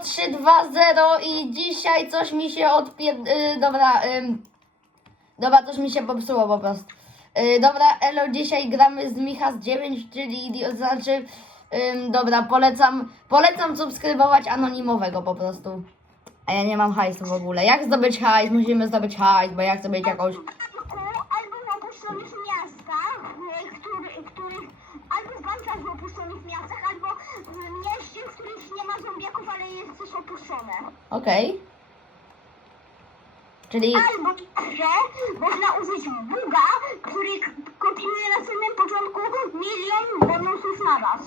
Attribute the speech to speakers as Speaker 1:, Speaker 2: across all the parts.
Speaker 1: 320 i dzisiaj coś mi się odpier... y, dobra, ym, dobra, coś mi się popsuło po prostu. Y, dobra, elo, dzisiaj gramy z Michas 9, czyli znaczy, ym, dobra, polecam, polecam subskrybować anonimowego po prostu. A ja nie mam hajsu w ogóle. Jak zdobyć hajs? Musimy zdobyć hajs, bo ja chcę mieć jakąś...
Speaker 2: albo w opuszczonych miastach, y, który, których albo w bankach w opuszczonych miastach, albo w mieście, w których nie ma jest coś opuszczone.
Speaker 1: Okej. Czyli...
Speaker 2: Albo że można użyć buga, który k- kopiuje na samym początku milion bonusów na raz.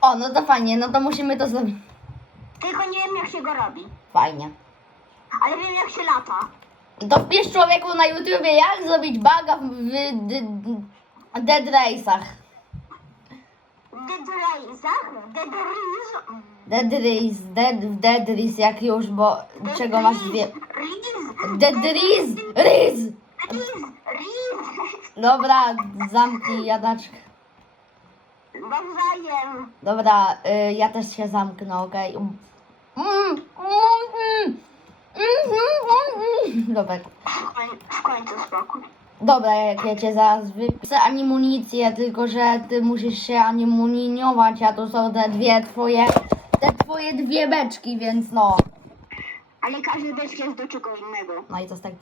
Speaker 1: O, no to fajnie, no to musimy to zrobić.
Speaker 2: Tylko nie wiem jak się go robi,
Speaker 1: Fajnie.
Speaker 2: ale wiem jak się lata.
Speaker 1: To wpisz człowieku na YouTubie, jak zrobić baga w d- d- Dead Race'ach.
Speaker 2: Dead, Dead Race
Speaker 1: jak już, bo czego masz dwie... Race!
Speaker 2: Riz.
Speaker 1: Dobra, zamknij jadaczkę.
Speaker 2: Nawzajem.
Speaker 1: Dobra, y, ja też się zamknę, okej? Mm, mm, mm, mm, mm, mm. Dobra,
Speaker 2: W końcu spokój.
Speaker 1: Dobra, jak ja cię zaraz wypiszę amunicję, tylko że ty musisz się animuniować, a tu są te dwie twoje, te twoje dwie beczki, więc no.
Speaker 2: Ale każdy beczka jest do czego innego.
Speaker 1: No i co z tego?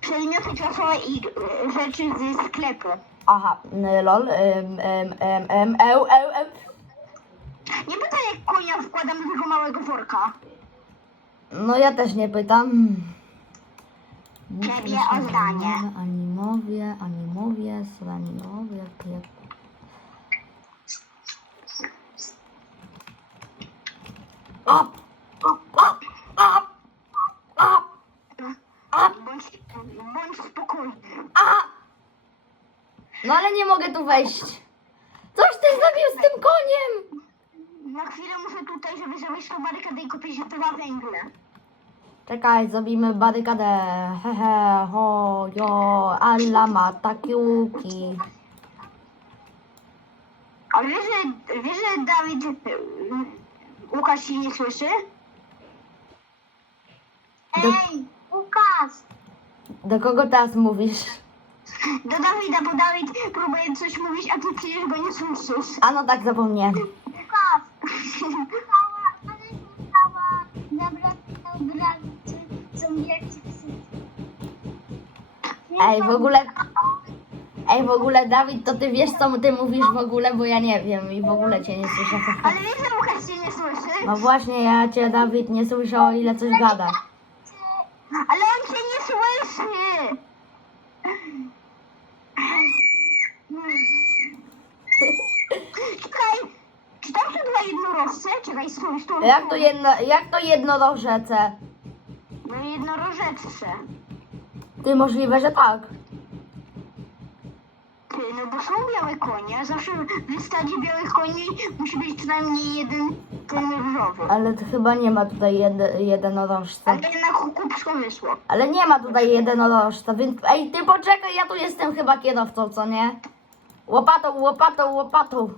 Speaker 2: Przedmioty czasowe i e, rzeczy ze sklepu.
Speaker 1: Aha, y, lol, ym, ym, ym, eł, eł, eł.
Speaker 2: Nie pytaj jak konia wkładam do tego małego worka.
Speaker 1: No ja też nie pytam.
Speaker 2: Ciebie o zdanie.
Speaker 1: Animowie, animowie, sranimowie, klep. Up, up, up, up, up.
Speaker 2: Bądź, bądź spokojny.
Speaker 1: A! No ale nie mogę tu wejść. Coś ty zrobił z tym koniem!
Speaker 2: Na chwilę muszę tutaj, żeby zrobić tą barykadę i kupić dwa węgle.
Speaker 1: Czekaj, zrobimy barykadę. Hehe, ho, jo, alla mata kiuki.
Speaker 2: A wiesz, że, wiesz, że Dawid... y, Łukasz się nie słyszy?
Speaker 1: Do-
Speaker 2: Ej, Łukasz!
Speaker 1: Do kogo teraz mówisz?
Speaker 2: Do Dawida, bo Dawid próbuje coś mówić, a ty przecież go nie słyszysz.
Speaker 1: A no tak, zapomniałem.
Speaker 2: Łukasz! Obrazy zombiaci
Speaker 1: Ej, w ogóle... Ej, w ogóle, Dawid, to ty wiesz, co ty mówisz w ogóle, bo ja nie wiem i w ogóle cię nie słyszę.
Speaker 2: Ale wiesz, że Łukasz się nie słyszy?
Speaker 1: No właśnie, ja cię, Dawid, nie słyszę, o ile coś gada.
Speaker 2: Ale on cię nie słyszy! Czekaj, czy tam są dwa jednorożce? Czekaj, stój, stój.
Speaker 1: Jak to,
Speaker 2: stój.
Speaker 1: jedno, jak to jednorożece?
Speaker 2: No jednorożeczce.
Speaker 1: Ty, możliwe, że tak.
Speaker 2: Ty, no bo są białe konie, a zawsze w stadzie białych koni musi być przynajmniej jeden ten różowy.
Speaker 1: Ale to chyba nie ma tutaj jed, jednorożca.
Speaker 2: Ale jednak kupsko wyszło.
Speaker 1: Ale nie ma tutaj jednorożca, więc... Ej, ty poczekaj, ja tu jestem chyba kierowcą, co nie? Łopatą, łopatą, łopatą.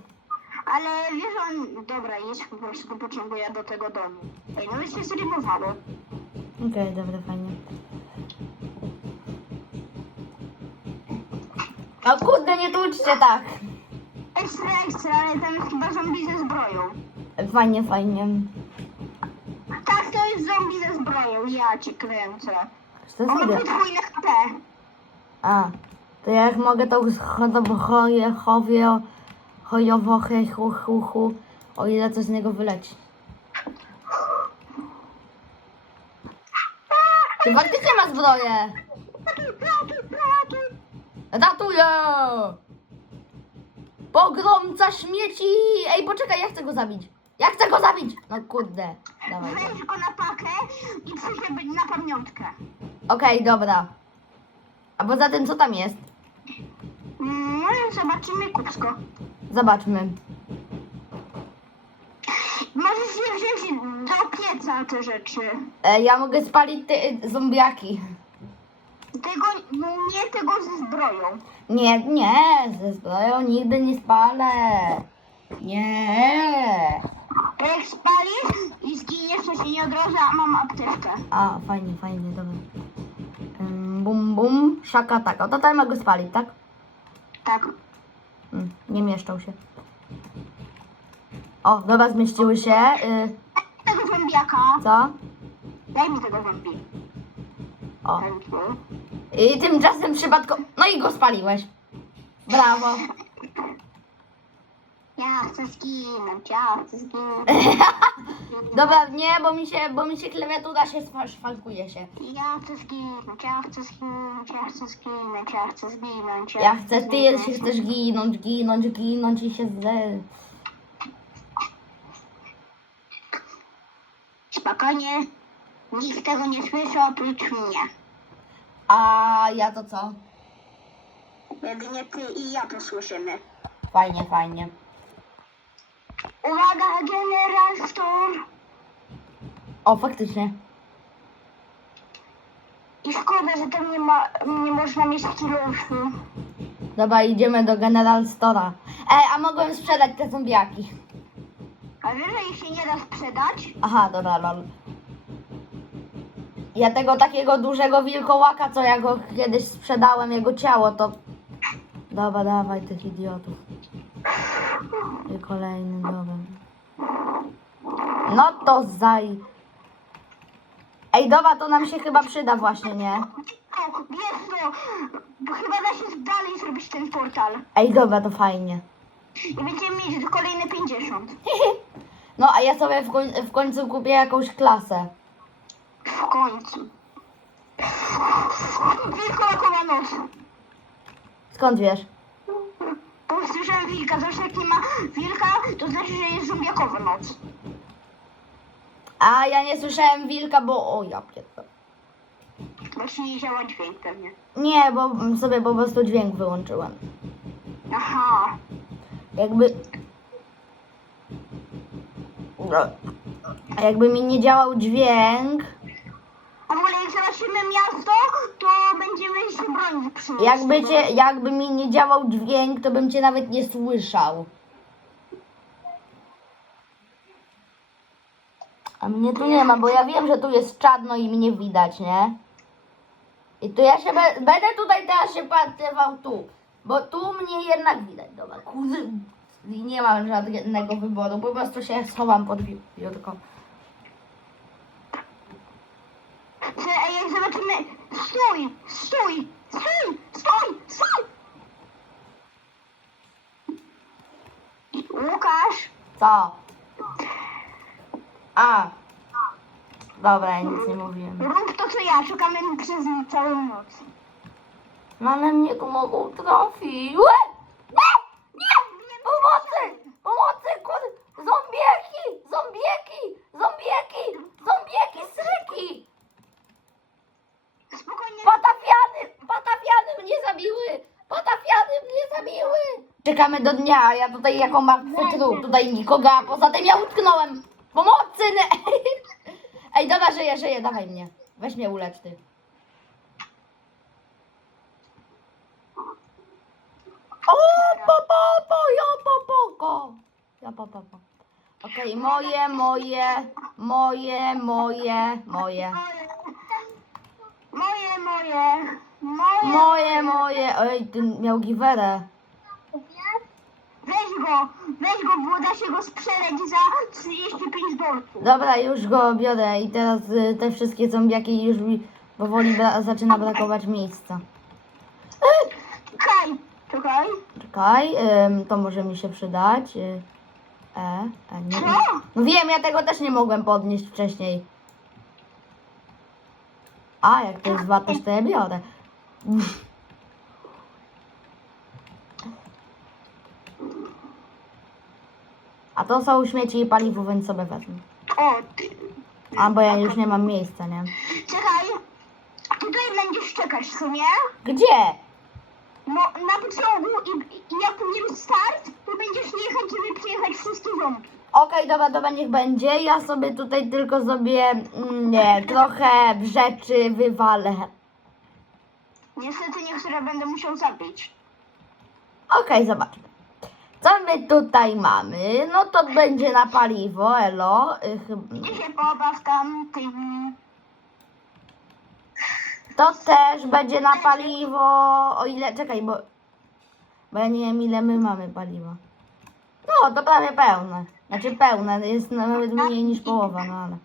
Speaker 2: Ale wiesz, on... Dobra, jedź po prostu do pociągu, ja do tego domu. Ej, no już się zrymowało.
Speaker 1: Okej, dobra, fajnie. O kurde, nie tłuczcie tak.
Speaker 2: Ekstra, ekstra, ale tam jest chyba zombie ze zbroją.
Speaker 1: Fajnie, fajnie.
Speaker 2: Tak, to jest zombie ze zbroją, ja cię kręcę.
Speaker 1: Co
Speaker 2: On ma podwójne HP.
Speaker 1: A, to ja jak mogę to chodobochoje, chowie, chojowo, he, hu, hu, hu, o ile coś z niego wyleci. Ty faktycznie ma zbroję!
Speaker 2: Ratuj, ratuj, ratuj.
Speaker 1: Ratuję! Pogromca śmieci! Ej, poczekaj, ja chcę go zabić. Ja chcę go zabić! No kurde, dawaj. go.
Speaker 2: Weź go na pakę i przyjdzie na pamiątkę.
Speaker 1: Okej, dobra. A poza tym, co tam jest?
Speaker 2: Mm, No i zobaczymy kupsko.
Speaker 1: Zobaczmy.
Speaker 2: Możesz je wziąć do pieca te rzeczy.
Speaker 1: E, ja mogę spalić te zombiaki.
Speaker 2: Tego, no nie tego ze zbroją.
Speaker 1: Nie, nie, ze zbroją nigdy nie spalę. Nie.
Speaker 2: To jak spalisz, I nie od razu mam apteczkę.
Speaker 1: A, fajnie, fajnie, dobra. Ym, bum, bum, szaka, tak. O, to tutaj mogę spalić, tak?
Speaker 2: Tak.
Speaker 1: Mm, nie mieszczą się. O, dobra, zmieściły się. Y,
Speaker 2: Daj mi tego zombiaka.
Speaker 1: co?
Speaker 2: Daj mi tego zombie.
Speaker 1: O.
Speaker 2: Thank you.
Speaker 1: I tymczasem przypadkowo... No i go spaliłeś. Brawo.
Speaker 2: Ja chcę zginąć, ja chcę zginąć.
Speaker 1: Dobra, nie, bo mi się, bo mi się klawiatura się sfa- szwankuje się.
Speaker 2: Ja chcę zginąć, ja chcę zginąć, ja chcę zginąć, ja chcę zginąć.
Speaker 1: Ja chcę, ty się chcesz ginąć, ginąć, ginąć i się zle...
Speaker 2: Spokojnie. Nikt tego nie słyszy oprócz mnie.
Speaker 1: A ja to co?
Speaker 2: Jedynie ty i ja to słyszymy.
Speaker 1: Fajnie, fajnie.
Speaker 2: Uwaga, generator!
Speaker 1: O, faktycznie.
Speaker 2: I szkoda, że tam nie ma, nie można mieć kilofu.
Speaker 1: Dobra, idziemy do General Store'a. Ej, a mogłem sprzedać te zombiaki.
Speaker 2: A wiesz, że ich się nie da sprzedać?
Speaker 1: Aha, dobra, lol. Ja tego takiego dużego wilkołaka, co ja go kiedyś sprzedałem, jego ciało, to... Dobra, dawaj tych idiotów. I kolejny, dobra. No to zaj... Ej, dobra, to nam się chyba przyda właśnie, nie?
Speaker 2: O, wiesz no, bo chyba da się dalej zrobić ten portal.
Speaker 1: Ej, dobra, to fajnie.
Speaker 2: I będziemy mieć kolejne 50.
Speaker 1: No, a ja sobie w, koń, w końcu kupię jakąś klasę.
Speaker 2: W końcu. Wilkołakowa noc.
Speaker 1: Skąd wiesz?
Speaker 2: Bo słyszałem wilka, zawsze jak nie ma wilka, to znaczy, że jest zombiakowa noc.
Speaker 1: A ja nie słyszałem wilka, bo... O, ja pierdolę.
Speaker 2: Właśnie nie działa dźwięk pewnie.
Speaker 1: Nie, bo sobie po prostu dźwięk wyłączyłem.
Speaker 2: Aha.
Speaker 1: Jakby. A Jakby mi nie działał dźwięk,
Speaker 2: A w ogóle jak zobaczymy miasto, to będziemy się bronić przy
Speaker 1: jakby, cię, jakby mi nie działał dźwięk, to bym cię nawet nie słyszał. A mnie tu nie ma, bo ja wiem, że tu jest czarno i mnie widać, nie? I tu ja się be, będę tutaj teraz się patrywał tu, bo tu mnie jednak widać. Dobra, kuzyn. I nie mam żadnego wyboru, po prostu się schowam pod biurko.
Speaker 2: Jak zobaczymy... Stój! Stój! Stój! Stój! Stój! Łukasz!
Speaker 1: Co? A. Dobra, ja nic nie mówiłem.
Speaker 2: Rób to co ja, szukamy przez całą noc.
Speaker 1: No ale mnie mogą trafić. Łe! Nie! Nie! Pomocy! Pomocy! Kur... Zombieki! Zombieki! Zombieki! Zombieki! Sryki!
Speaker 2: Spokojnie.
Speaker 1: Patafiany! Patafiany mnie zabiły! Patafiany mnie zabiły! Czekamy do dnia, a ja tutaj jako martwy trup. Tutaj nikogo, a poza tym ja utknąłem. Pomocy! Ej, dobra, żyję, żyję, dawaj mnie. Weź mnie ulecz ty. O, po, po, po, ja po, poko. Ja po, po, po. Okej, moje, moje, moje, moje, moje.
Speaker 2: Moje, moje. Moje.
Speaker 1: Moje, moje. Ej, ty miał giwerę.
Speaker 2: Weź go, weź go, bo da się go sprzedać za 35 dolców.
Speaker 1: Dobra, już go biorę i teraz y, te wszystkie zombiaki już mi powoli bra- zaczyna brakować miejsca.
Speaker 2: Czekaj, czekaj.
Speaker 1: ym, to może mi się przydać. Y, E, e, nie. No wiem, ja tego też nie mogłem podnieść wcześniej. A, jak to jest wartość, to ja biorę. A to są śmieci i paliwo, więc sobie wezmę.
Speaker 2: O, ty.
Speaker 1: A, bo ja już nie mam miejsca, nie?
Speaker 2: Czekaj. Tutaj będziesz czekać, co nie?
Speaker 1: Gdzie?
Speaker 2: No, na pociągu i, i jak powiem start, to będziesz jechać, żeby przyjechać wszystkie ząbki.
Speaker 1: Okej, dobra, dobra, niech będzie. Ja sobie tutaj tylko sobie, mm, nie, trochę rzeczy wywalę.
Speaker 2: Niestety niektóre będę musiał zabić.
Speaker 1: Okej, zobaczmy. Co my tutaj mamy? No to będzie na paliwo, elo. y, chyb-
Speaker 2: Ty się pobaw tam tym.
Speaker 1: To też będzie na paliwo. O ile. Czekaj, bo. Bo ja nie wiem ile my mamy paliwa. No, to prawie pełne. Znaczy pełne, jest nawet mniej niż połowa, no ale.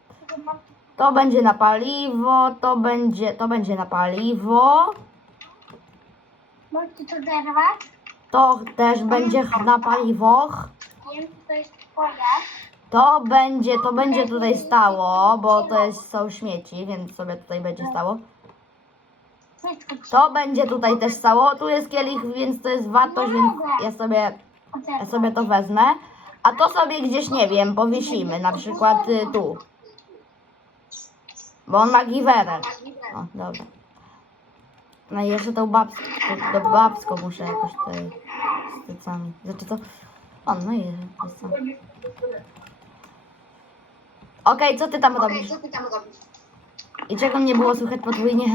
Speaker 1: To będzie na paliwo, to będzie, to będzie na paliwo.
Speaker 2: Możesz to zerwać?
Speaker 1: To też będzie na paliwo.
Speaker 2: Wiem, to jest twoje.
Speaker 1: To będzie, to będzie tutaj stało, bo to jest, są śmieci, więc sobie tutaj będzie stało. To będzie tutaj też stało. Tu jest kielich, więc to jest wartość, więc ja sobie, ja sobie to wezmę. A to sobie gdzieś, nie wiem, powiesimy, na przykład y, tu. Bo on ma giwerę. O, dobra. No i jeszcze tą babską, to, to babską muszę jakoś tutaj z tycami. Znaczy to, o, no i jest co. Okej, co ty tam robisz?
Speaker 2: co ty tam robisz?
Speaker 1: I czego nie było słychać podwójnie?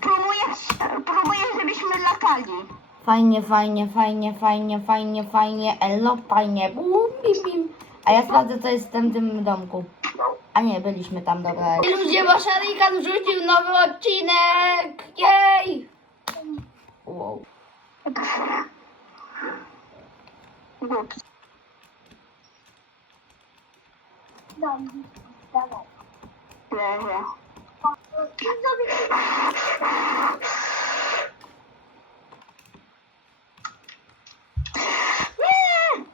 Speaker 2: Próbuję, próbuję, żebyśmy latali.
Speaker 1: Fajnie, fajnie, fajnie, fajnie, fajnie, fajnie, elo, fajnie, bum, bim, bim. A ja sprawdzę, co jest w tym, tym domku. A nie, byliśmy tam, dobra. Ludzie, bo Sharikan wrzucił nowy odcinek! Jej! Wow.
Speaker 2: Ups. Leży. Nie!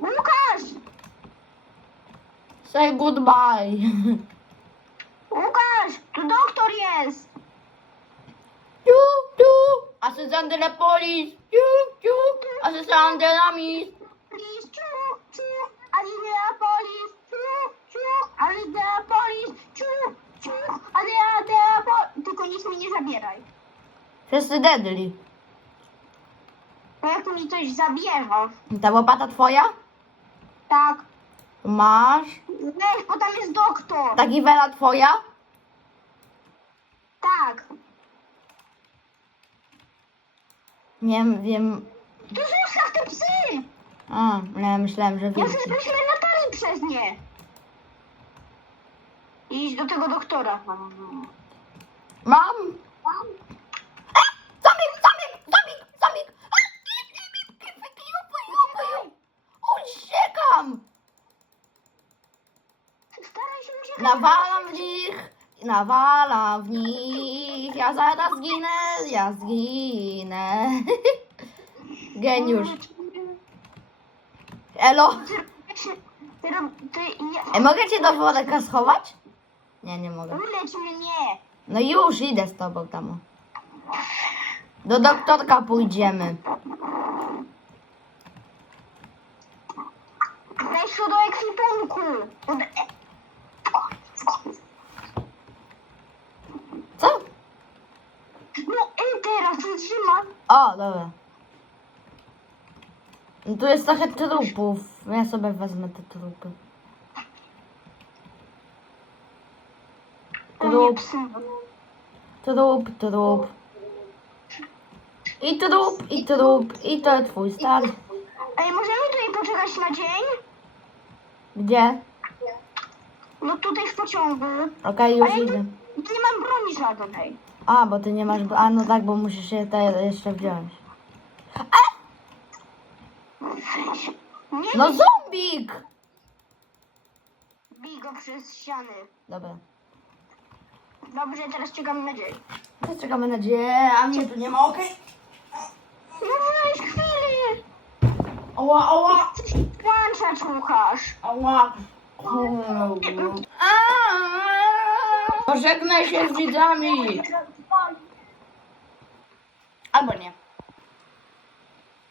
Speaker 2: Łukasz!
Speaker 1: Say goodbye.
Speaker 2: Łukasz! Tu doktor jest!
Speaker 1: Ciu, ciu. Asystent de la police. Ciu, ciu. Asystent de la mis.
Speaker 2: Please, ciu, ciu, Indianapolis, ciu, ciu, Indianapolis, ciu, ciu, Indianapolis. Tylko nic mi nie zabieraj.
Speaker 1: Wszyscy deadly.
Speaker 2: Bo jak mi coś zabierze,
Speaker 1: Ta łopata twoja?
Speaker 2: tak,
Speaker 1: Masz.
Speaker 2: weź, bo tam jest doktor.
Speaker 1: Ta giwela twoja?
Speaker 2: Tak.
Speaker 1: Nie wiem.
Speaker 2: Tu zostaw te psy!
Speaker 1: A, ja myślałem, że
Speaker 2: Ja
Speaker 1: wilki.
Speaker 2: żebyśmy latali przez nie. Idź do tego doktora.
Speaker 1: Mam. E, Zombie, Nawalam w nich, nawalam w nich. Ja zaraz zginę, ja zginę. Geniusz. Elo.
Speaker 2: Ty, ty,
Speaker 1: E, mogę cię do woreka schować? Nie, nie mogę.
Speaker 2: Ulecz mnie.
Speaker 1: No już idę z tobą tam. Do doktorka pójdziemy.
Speaker 2: Weź do ekwipunku.
Speaker 1: Co?
Speaker 2: No i teraz wytrzyma.
Speaker 1: O, dobra. No Tu jest trochę trupów. Ja sobie wezmę te trupy. Trup, trup, trup. I trup, i trup, i to twój stary.
Speaker 2: Ej, możemy tutaj poczekać na dzień?
Speaker 1: Gdzie?
Speaker 2: No tutaj w pociągu.
Speaker 1: Okej, już
Speaker 2: Ale
Speaker 1: idę.
Speaker 2: nie mam broni żadnej.
Speaker 1: A, bo ty nie masz... A, no tak, bo musisz się te jeszcze wziąć.
Speaker 2: Nie
Speaker 1: No zombik!
Speaker 2: bij go przez ściany.
Speaker 1: Dobra.
Speaker 2: Dobrze, teraz czekam na dzień.
Speaker 1: To czekamy na dzień, a mnie tu nie ma, okej?
Speaker 2: No weź chwili.
Speaker 1: Ała, ała,
Speaker 2: Włączać Łukasz.
Speaker 1: ała. Pożegnaj się z widzami. Albo nie.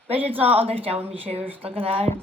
Speaker 1: Wiecie co, odechciało mi się już to grać.